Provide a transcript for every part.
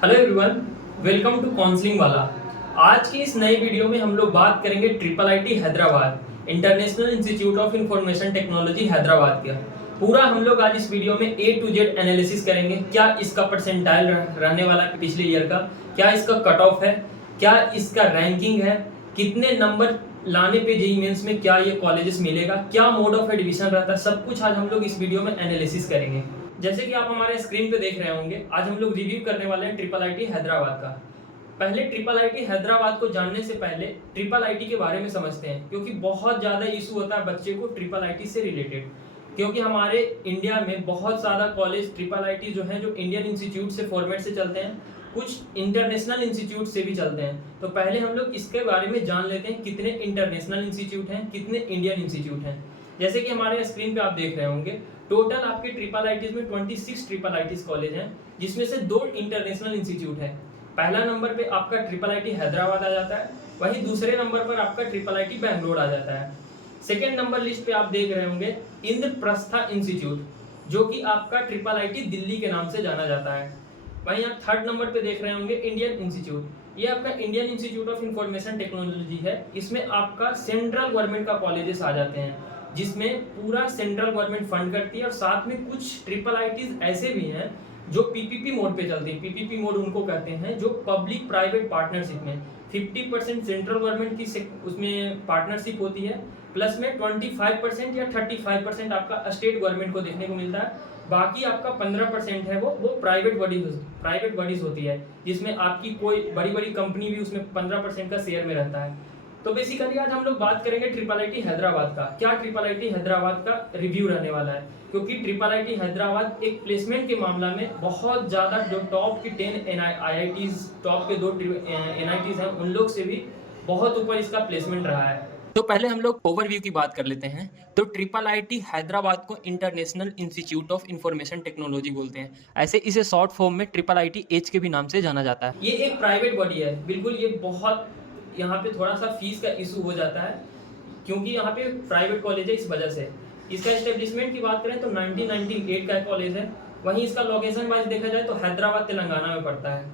Hello everyone, welcome to counselling वाला। आज की इस नई वीडियो में हम लोग बात करेंगे triple IT Hyderabad international institute of information technology Hyderabad का। पूरा हम लोग आज इस वीडियो में ए टू जेड एनालिसिस करेंगे। क्या इसका परसेंटाइल रहने वाला पिछले ईयर का, क्या इसका कट ऑफ है, क्या इसका रैंकिंग है, कितने नंबर लाने पे जेईई मेंस में क्या ये कॉलेजेस मिलेगा, क्या मोड ऑफ एडमिशन रहता है, सब कुछ आज हम लोग इस वीडियो में एनालिसिस करेंगे। जैसे कि आप हमारे स्क्रीन पे देख रहे होंगे, आज हम लोग रिव्यू करने वाले हैं ट्रिपल आईटी हैदराबाद का। पहले ट्रिपल आईटी हैदराबाद को जानने से पहले ट्रिपल आईटी के बारे में समझते हैं, क्योंकि बहुत ज़्यादा इशू होता है बच्चे को ट्रिपल आईटी से रिलेटेड। क्योंकि हमारे इंडिया में बहुत ज़्यादा कॉलेज ट्रिपल आईटी जो हैं, जो इंडियन इंस्टीट्यूट से फॉर्मेट से चलते हैं, कुछ इंटरनेशनल इंस्टीट्यूट से भी चलते हैं। तो पहले हम लोग इसके बारे में जान लेते हैं, कितने इंटरनेशनल इंस्टीट्यूट हैं, कितने इंडियन इंस्टीट्यूट हैं। जैसे कि हमारे स्क्रीन पे आप देख रहे होंगे, टोटल आपके ट्रिपल आईटीज में 26 ट्रिपल आईटीज कॉलेज हैं, जिसमें से 2 इंटरनेशनल इंस्टीट्यूट हैं। पहला नंबर पे आपका ट्रिपल आईटी हैदराबाद आ जाता है, वहीं दूसरे नंबर पर आपका ट्रिपल आईटी बैंगलोर आ जाता है। सेकेंड नंबर लिस्ट पे आप देख रहे होंगे इंद्रप्रस्था इंस्टीट्यूट, जो कि आपका ट्रिपल आईटी दिल्ली के नाम से जाना जाता है। वहीं आप थर्ड नंबर पे देख रहे होंगे इंडियन इंस्टीट्यूट, ये आपका Indian institute of information technology है। इसमें आपका सेंट्रल गवर्नमेंट का कॉलेजेस आ जाते हैं, जिसमें पूरा सेंट्रल गवर्नमेंट फंड करती है। और साथ में कुछ ट्रिपल आईटीज ऐसे भी हैं जो पीपीपी मोड पे चलती है। पीपीपी मोड उनको कहते हैं जो पब्लिक प्राइवेट पार्टनरशिप में 50% सेंट्रल गवर्नमेंट की उसमें पार्टनरशिप होती है, प्लस में 25% या 35% आपका स्टेट गवर्नमेंट को देखने को मिलता है। बाकी आपका 15% है वो प्राइवेट बॉडीज होती है, जिसमें आपकी कोई बड़ी बड़ी कंपनी भी उसमें 15% का शेयर में रहता है। तो बेसिकली आज हम लोग बात करेंगे ट्रिपल आईटी हैदराबाद का। क्या ट्रिपल आईटी हैदराबाद का रिव्यू रहने वाला है, क्योंकि ट्रिपल आईटी हैदराबाद एक प्लेसमेंट के मामला में बहुत ज़्यादा, जो टॉप की 10 IITs, टॉप के 2 NITs हैं, उन लोग से भी बहुत ऊपर इसका प्लेसमेंट रहा है। तो पहले हम लोग ओवरव्यू की बात कर लेते हैं। तो ट्रिपल आईटी हैदराबाद को international institute of information technology बोलते हैं। ऐसे इसे शॉर्ट फॉर्म में ट्रिपल आईटी एच के भी नाम से जाना जाता है। ये एक प्राइवेट बॉडी है, बिल्कुल। ये बहुत यहाँ पे थोड़ा सा फीस का इशू हो जाता है, क्योंकि यहाँ पे प्राइवेट कॉलेज है, इस वजह से। इसका एस्टेब्लिशमेंट की बात करें तो 1998 का कॉलेज है। वहीं इसका लोकेशन वाइज देखा जाए तो हैदराबाद तेलंगाना में पड़ता है।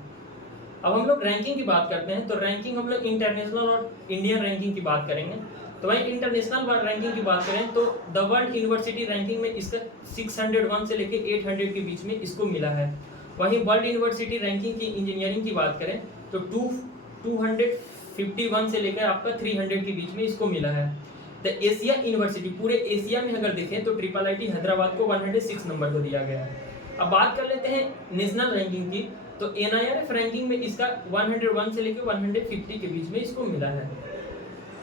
अब हम लोग रैंकिंग की बात करते हैं, तो रैंकिंग हम लोग इंटरनेशनल और इंडियन रैंकिंग की बात करेंगे। तो वहीं इंटरनेशनल रैंकिंग की बात करें तो द वर्ल्ड यूनिवर्सिटी रैंकिंग में इसका 601 से लेकर 800 के बीच में इसको मिला है। वहीं वर्ल्ड यूनिवर्सिटी रैंकिंग की इंजीनियरिंग की बात करें तो 251 से लेकर आपका 300 के बीच में इसको मिला है। द एशिया यूनिवर्सिटी, पूरे एशिया में अगर देखें तो ट्रिपल आईटी हैदराबाद को 106 नंबर को दिया गया है। अब बात कर लेते हैं नेशनल रैंकिंग की, तो NIRF रैंकिंग में इसका 101 से लेकर 150 के बीच में इसको मिला है।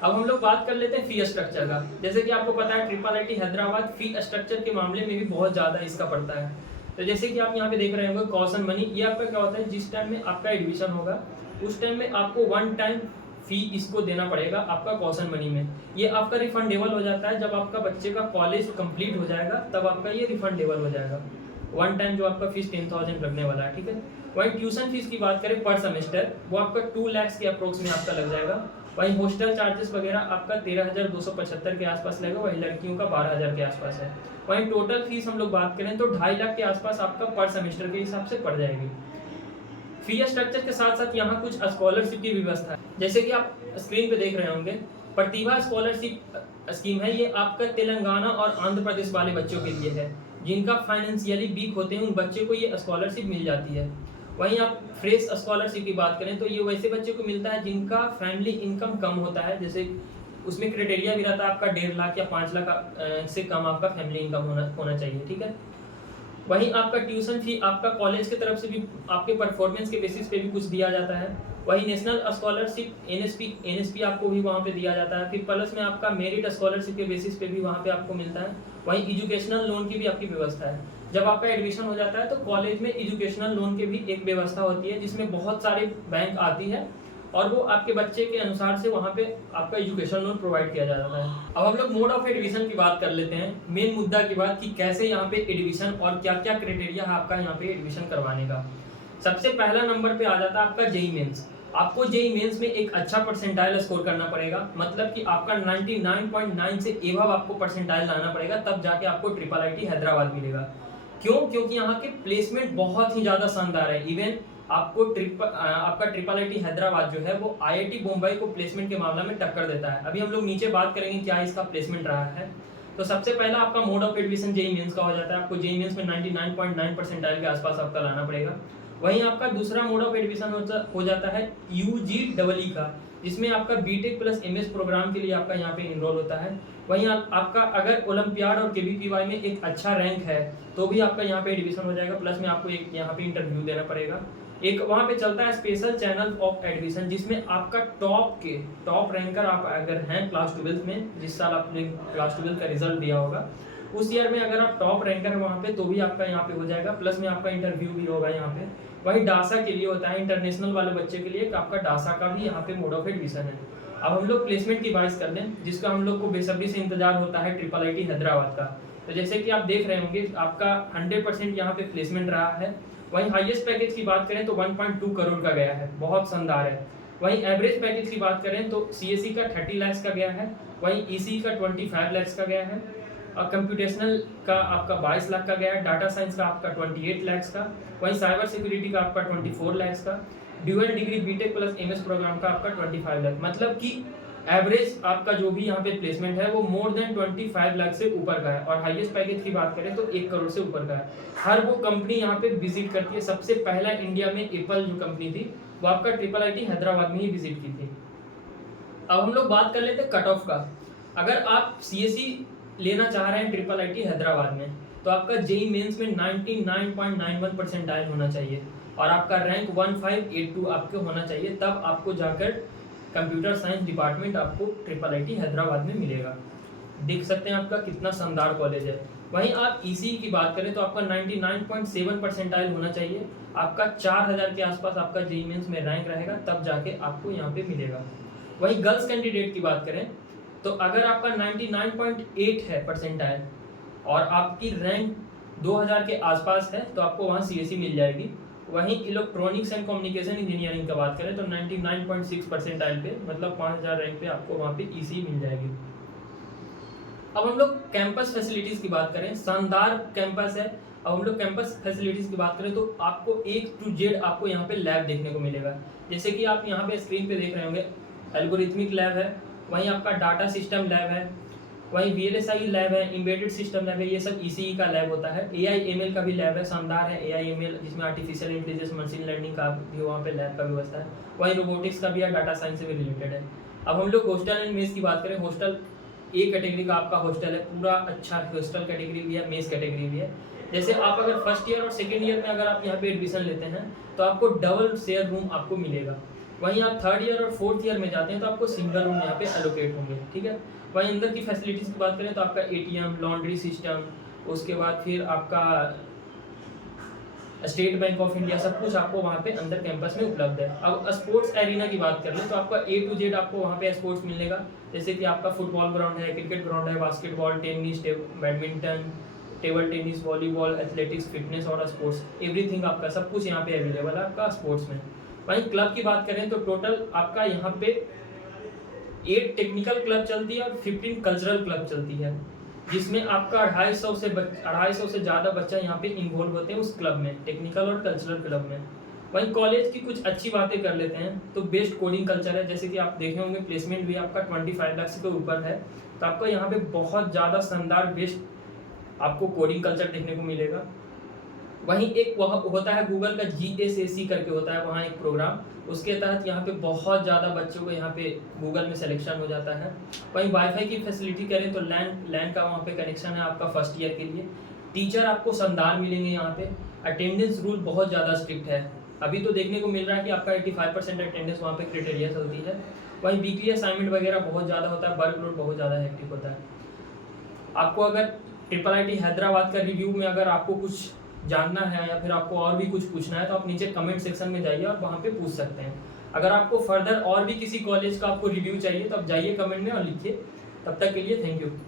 अब हम लोग बात कर लेते हैं फी स्ट्रक्चर का। जैसे कि आपको पता है triple IT Hyderabad fee structure के मामले में भी बहुत ज़्यादा इसका पड़ता है। तो जैसे कि आप यहाँ पे देख रहे होंगे कॉशन मनी, ये आपका क्या होता है, जिस टाइम में आपका एडमिशन होगा उस टाइम में आपको 1 टाइम फी इसको देना पड़ेगा आपका कॉशन मनी में। ये आपका रिफंडेबल हो जाता है जब आपका बच्चे का कॉलेज कंप्लीट हो जाएगा, तब आपका ये रिफंडेबल हो जाएगा। 1 टाइम जो आपका फीस 10,000 लगने वाला है, ठीक है। वहीं ट्यूशन फीस की बात करें पर सेमेस्टर, वो आपका 2 लाख के अप्रोक्स में आपका लग जाएगा। वहीं हॉस्टल चार्जेस वगैरह आपका 13,275 के आसपास लगेगा, वहीं लड़कियों का 12,000 के आसपास है। वहीं टोटल फीस हम लोग बात करें तो 2.5 लाख के आसपास आपका पर सेमेस्टर के हिसाब से पड़ जाएगी। फी स्ट्रक्चर के साथ साथ यहाँ कुछ स्कॉलरशिप की व्यवस्था है। जैसे कि आप स्क्रीन पे देख रहे होंगे, प्रतिभा स्कॉलरशिप स्कीम है। ये आपका तेलंगाना और आंध्र प्रदेश वाले बच्चों के लिए है, जिनका फाइनेंशियली वीक होते हैं, उन बच्चों को ये स्कॉलरशिप मिल जाती है। वहीं आप फ्रेश स्कॉलरशिप की बात करें तो ये वैसे बच्चों को मिलता है जिनका फैमिली इनकम कम होता है। जैसे उसमें क्राइटेरिया भी रहता है आपका 1.5 लाख या 5 लाख से कम आपका फैमिली इनकम होना चाहिए, ठीक है। वहीं आपका ट्यूशन फी आपका कॉलेज की तरफ से भी आपके परफॉर्मेंस के बेसिस पे भी कुछ दिया जाता है। वहीं नेशनल स्कॉलरशिप NSP आपको भी वहाँ पे दिया जाता है। फिर प्लस में आपका मेरिट स्कॉलरशिप के बेसिस पे भी वहाँ पे आपको मिलता है। वहीं एजुकेशनल लोन की भी आपकी व्यवस्था है। जब आपका एडमिशन हो जाता है तो कॉलेज में एजुकेशनल लोन की भी एक व्यवस्था होती है, जिसमें बहुत सारे बैंक आती है और वो आपके बच्चे के अनुसार से वहाँ पे आपका एजुकेशन लोन प्रोवाइड किया जाता है। अब हम लोग मोड ऑफ एडमिशन की बात कर लेते हैं, मेन मुद्दा की बात कि कैसे यहाँ पे एडमिशन और क्या क्या क्राइटेरिया है आपका यहाँ पे एडमिशन करवाने का। सबसे पहला नंबर पे आ जाता है आपका जेईई मेंस। आपको जेईई मेंस में एक अच्छा परसेंटाइल स्कोर करना पड़ेगा, मतलब कि आपका 99.9 से एबव आपको परसेंटाइल लाना पड़ेगा, तब जाके आपको ट्रिपल आईटी हैदराबाद मिलेगा। क्यों? क्योंकि यहाँ के प्लेसमेंट बहुत ही ज़्यादा शानदार है। इवन आपको आपका ट्रिपल आईटी हैदराबाद जो है वो आईआईटी मुंबई को प्लेसमेंट के मामले में टक्कर देता है। अभी हम लोग नीचे बात करेंगे क्या इसका प्लेसमेंट रहा है। तो सबसे पहला आपका mode of admission JEE mains का हो जाता है। आपको जेईई मेंस में 99.9 परसेंटाइल के आसपास आपका लाना पड़ेगा। वहीं आपका दूसरा मोड ऑफ एडमिशन हो जाता है यूजीईई का, जिसमें आपका बीटेक प्लस एमएस प्रोग्राम के लिए आपका यहाँ पे इनरोल होता है। वहीं आपका अगर ओलंपियाड और केवीपीवाई में एक अच्छा रैंक है तो भी आपका यहाँ पे एडमिशन हो जाएगा, प्लस में आपको एक यहाँ पे इंटरव्यू देना पड़ेगा। एक वहाँ पे चलता है स्पेशल चैनल ऑफ एडमिशन, जिसमें आपका टॉप रैंकर आप अगर हैं क्लास 12 में, जिस साल आपने क्लास 12 का रिजल्ट दिया होगा उस ईयर में अगर आप टॉप रैंकर है वहाँ पे तो भी आपका यहाँ पे हो जाएगा, प्लस में आपका इंटरव्यू भी होगा यहाँ पे। वही डासा के लिए होता है, इंटरनेशनल वाले बच्चे के लिए आपका डासा का भी यहाँ पे मोड ऑफ एडमिशन है। अब हम लोग प्लेसमेंट की बात कर लें, जिसका हम लोग को बेसब्री से इंतजार होता है ट्रिपल आईटी हैदराबाद का। तो जैसे कि आप देख रहे होंगे आपका 100% यहाँ पे प्लेसमेंट रहा है। वहीं हाईएस्ट पैकेज की बात करें तो 1.2 करोड़ का गया है, बहुत शानदार है। वहीं एवरेज पैकेज की बात करें तो सीएससी का 30 लाख का गया है, वहीं ईसी का 25 लाख का गया है, और कंप्यूटेशनल का आपका 22 लाख का गया है, डाटा साइंस का आपका 28 लाख का, वहीं साइबर सिक्योरिटी का आपका 24 लाख का, dual degree BTech plus MS programme का आपका 25 लाख। मतलब कि एवरेज आपका जो भी यहाँ पे प्लेसमेंट है वो मोर देन 25 लाख से ऊपर का है। और हाईएस्ट पैकेज की बात करें तो 1 करोड़ से ऊपर का है। हर वो कंपनी यहाँ पे विजिट करती है। सबसे पहला इंडिया में एप्पल जो कंपनी थी वो आपका ट्रिपल आईटी हैदराबाद में ही विजिट की थी। अब हम लोग बात कर लेते हैं कट ऑफ का। अगर आप सीएससी लेना चाह रहे हैं ट्रिपल आईटी हैदराबाद में तो आपका जेईई मेंस में 99.91 परसेंटाइल होना चाहिए और आपका रैंक 1582 आपके होना चाहिए, तब आपको जाकर कंप्यूटर साइंस डिपार्टमेंट आपको ट्रिपल आईटी हैदराबाद में मिलेगा। देख सकते हैं आपका कितना शानदार कॉलेज है। वहीं आप ईसीई की बात करें तो आपका 99.7 परसेंटाइल होना चाहिए, आपका 4000 के आसपास आपका जेईई मेंस में रैंक रहेगा, तब जाके आपको यहाँ पे मिलेगा। वहीं गर्ल्स कैंडिडेट की बात करें तो अगर आपका 99.8 है परसेंटाइल और आपकी रैंक 2000 के आसपास है तो आपको वहाँ सीएससी मिल जाएगी। वहीं इलेक्ट्रॉनिक्स एंड कम्युनिकेशन इंजीनियरिंग की बात करें तो 99.6 परसेंटाइल पे, मतलब 5000 रैंक पे आपको वहाँ पे ईसी मिल जाएगी। अब हम लोग कैंपस फैसिलिटीज़ की बात करें, शानदार कैंपस है। अब हम लोग कैंपस फैसिलिटीज़ की बात करें तो आपको A to Z आपको यहाँ पे लैब देखने को मिलेगा। जैसे कि आप यहाँ पे स्क्रीन पे देख रहे होंगे, एल्गोरिथमिक लैब है, वहीं आपका डाटा सिस्टम लैब है, वहीं VLSI लैब है, एम्बेडेड सिस्टम लैब है, ये सब ECE का लैब होता है। AI/ML का भी लैब है, शानदार है AI/ML, जिसमें आर्टिफिशियल इंटेलिजेंस मशीन लर्निंग का भी वहाँ पे लैब का व्यवस्था है। वहीं रोबोटिक्स का भी है, डाटा साइंस से भी रिलेटेड है। अब हम लोग हॉस्टल एंड मेस की बात करें, हॉस्टल A कैटेगरी का आपका हॉस्टल है, पूरा अच्छा हॉस्टल कैटेगरी भी है, मेस कैटेगरी भी है। जैसे आप अगर फर्स्ट ईयर और सेकेंड ईयर में अगर आप यहाँ पे एडमिशन लेते हैं तो आपको डबल शेयर रूम आपको मिलेगा। वहीं आप थर्ड ईयर और फोर्थ ईयर में जाते हैं तो आपको सिंगल रूम यहाँ पे एलोकेट होंगे, ठीक है। वहीं अंदर की फैसिलिटीज़ की बात करें तो आपका ATM, लॉन्ड्री सिस्टम, उसके बाद फिर आपका स्टेट बैंक ऑफ इंडिया, सब कुछ आपको वहाँ पे अंदर कैंपस में उपलब्ध है। अब स्पोर्ट्स एरिना की बात कर लें तो आपका A to Z आपको वहाँ पे स्पोर्ट्स मिलेगा। जैसे कि आपका फुटबॉल ग्राउंड है, क्रिकेट ग्राउंड है, basketball, tennis, badminton, table tennis, volleyball, athletics, fitness और स्पोर्ट्स, एवरीथिंग आपका सब कुछ यहाँ पे अवेलेबल है आपका स्पोर्ट्स में। वहीं क्लब की बात करें तो टोटल आपका यहाँ पे 8 टेक्निकल क्लब चलती है और 15 कल्चरल क्लब चलती है, जिसमें आपका 250 से ज़्यादा बच्चा यहाँ पे इन्वॉल्व होते हैं उस क्लब में, टेक्निकल और कल्चरल क्लब में। वहीं कॉलेज की कुछ अच्छी बातें कर लेते हैं तो बेस्ट कोडिंग कल्चर है। जैसे कि आप देखे होंगे प्लेसमेंट भी आपका 25 लाख से ऊपर है, तो आपको यहाँ पे बहुत ज़्यादा शानदार बेस्ट आपको कोडिंग कल्चर देखने को मिलेगा। वहीं एक वह होता है गूगल का GSAC करके होता है वहाँ एक प्रोग्राम, उसके तहत यहाँ पे बहुत ज़्यादा बच्चों को यहाँ पे गूगल में सिलेक्शन हो जाता है। वहीं वाईफाई की फैसिलिटी करें तो लैंड का वहाँ पे कनेक्शन है आपका फर्स्ट ईयर के लिए। टीचर आपको शानदार मिलेंगे यहाँ पे। अटेंडेंस रूल बहुत ज़्यादा स्ट्रिक्ट है, अभी तो देखने को मिल रहा है कि आपका 85% अटेंडेंस वहाँ पे क्राइटेरिया चलती है। वहीं वीकली असाइनमेंट वगैरह बहुत ज़्यादा होता है, वर्कलोड बहुत ज़्यादा हेक्टिक होता है। आपको अगर ट्रिपल आईटी हैदराबाद का रिव्यू में अगर आपको कुछ जानना है या फिर आपको और भी कुछ पूछना है तो आप नीचे कमेंट सेक्शन में जाइए और वहाँ पे पूछ सकते हैं। अगर आपको फर्दर और भी किसी कॉलेज का आपको रिव्यू चाहिए तो आप जाइए कमेंट में और लिखिए। तब तक के लिए थैंक यू।